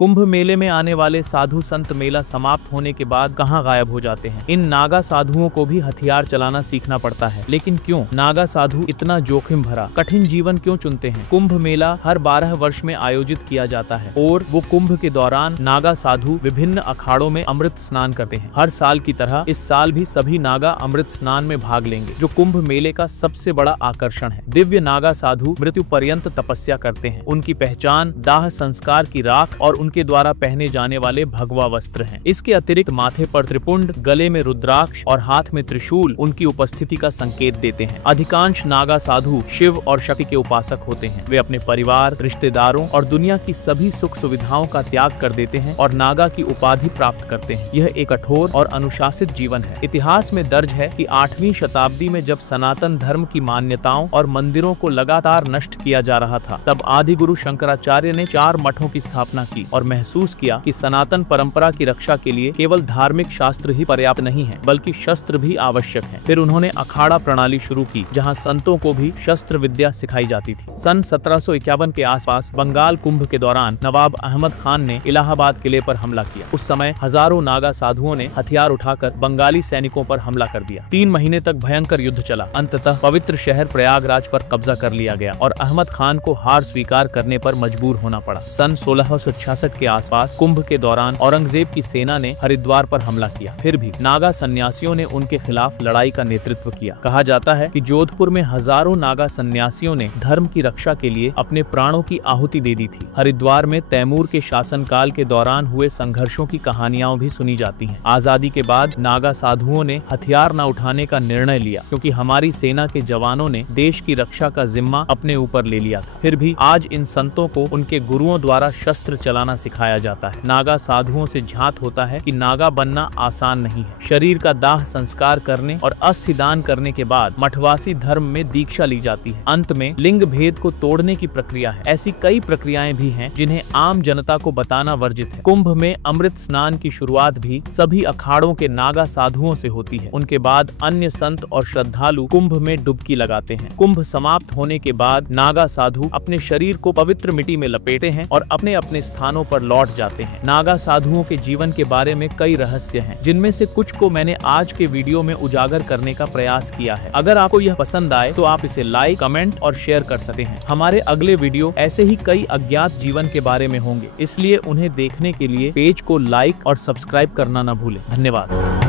कुंभ मेले में आने वाले साधु संत मेला समाप्त होने के बाद कहां गायब हो जाते हैं। इन नागा साधुओं को भी हथियार चलाना सीखना पड़ता है, लेकिन क्यों? नागा साधु इतना जोखिम भरा कठिन जीवन क्यों चुनते हैं? कुंभ मेला हर 12 वर्ष में आयोजित किया जाता है और वो कुंभ के दौरान नागा साधु विभिन्न अखाड़ों में अमृत स्नान करते हैं। हर साल की तरह इस साल भी सभी नागा अमृत स्नान में भाग लेंगे, जो कुंभ मेले का सबसे बड़ा आकर्षण है। दिव्य नागा साधु मृत्यु पर्यंत तपस्या करते हैं। उनकी पहचान दाह संस्कार की राख और उनके द्वारा पहने जाने वाले भगवा वस्त्र हैं। इसके अतिरिक्त माथे पर त्रिपुंड, गले में रुद्राक्ष और हाथ में त्रिशूल उनकी उपस्थिति का संकेत देते हैं। अधिकांश नागा साधु शिव और शक्ति के उपासक होते हैं। वे अपने परिवार, रिश्तेदारों और दुनिया की सभी सुख सुविधाओं का त्याग कर देते हैं और नागा की उपाधि प्राप्त करते हैं। यह एक कठोर और अनुशासित जीवन है। इतिहास में दर्ज है कि 8वीं शताब्दी में जब सनातन धर्म की मान्यताओं और मंदिरों को लगातार नष्ट किया जा रहा था, तब आदि गुरु शंकराचार्य ने 4 मठों की स्थापना की और महसूस किया कि सनातन परंपरा की रक्षा के लिए केवल धार्मिक शास्त्र ही पर्याप्त नहीं है, बल्कि शस्त्र भी आवश्यक है। फिर उन्होंने अखाड़ा प्रणाली शुरू की, जहां संतों को भी शस्त्र विद्या सिखाई जाती थी। सन 1751 के आसपास बंगाल कुंभ के दौरान नवाब अहमद खान ने इलाहाबाद किले पर हमला किया। उस समय हजारों नागा साधुओं ने हथियार उठाकर बंगाली सैनिकों पर हमला कर दिया। 3 महीने तक भयंकर युद्ध चला। अंततः पवित्र शहर प्रयागराज पर कब्जा कर लिया गया और अहमद खान को हार स्वीकार करने पर मजबूर होना पड़ा। सन 1666 के आसपास कुंभ के दौरान औरंगजेब की सेना ने हरिद्वार पर हमला किया। फिर भी नागा सन्यासियों ने उनके खिलाफ लड़ाई का नेतृत्व किया। कहा जाता है कि जोधपुर में हजारों नागा सन्यासियों ने धर्म की रक्षा के लिए अपने प्राणों की आहुति दे दी थी। हरिद्वार में तैमूर के शासनकाल के दौरान हुए संघर्षों की कहानियां भी सुनी जाती हैं। आजादी के बाद नागा साधुओं ने हथियार न उठाने का निर्णय लिया, क्योंकि हमारी सेना के जवानों ने देश की रक्षा का जिम्मा अपने ऊपर ले लिया था। फिर भी आज इन संतों को उनके गुरुओं द्वारा शस्त्र चलाना सिखाया जाता है। नागा साधुओं से झात होता है कि नागा बनना आसान नहीं है। शरीर का दाह संस्कार करने और अस्थि दान करने के बाद मठवासी धर्म में दीक्षा ली जाती है। अंत में लिंग भेद को तोड़ने की प्रक्रिया है। ऐसी कई प्रक्रियाएं भी हैं जिन्हें आम जनता को बताना वर्जित है। कुंभ में अमृत स्नान की शुरुआत भी सभी अखाड़ों के नागा साधुओं से होती है। उनके बाद अन्य संत और श्रद्धालु कुंभ में डुबकी लगाते हैं। कुंभ समाप्त होने के बाद नागा साधु अपने शरीर को पवित्र मिट्टी में लपेटते हैं और अपने अपने स्थानों पर लौट जाते हैं। नागा साधुओं के जीवन के बारे में कई रहस्य हैं, जिनमें से कुछ को मैंने आज के वीडियो में उजागर करने का प्रयास किया है। अगर आपको यह पसंद आए तो आप इसे लाइक, कमेंट और शेयर कर सकते हैं। हमारे अगले वीडियो ऐसे ही कई अज्ञात जीवन के बारे में होंगे, इसलिए उन्हें देखने के लिए पेज को लाइक और सब्सक्राइब करना न भूलें। धन्यवाद।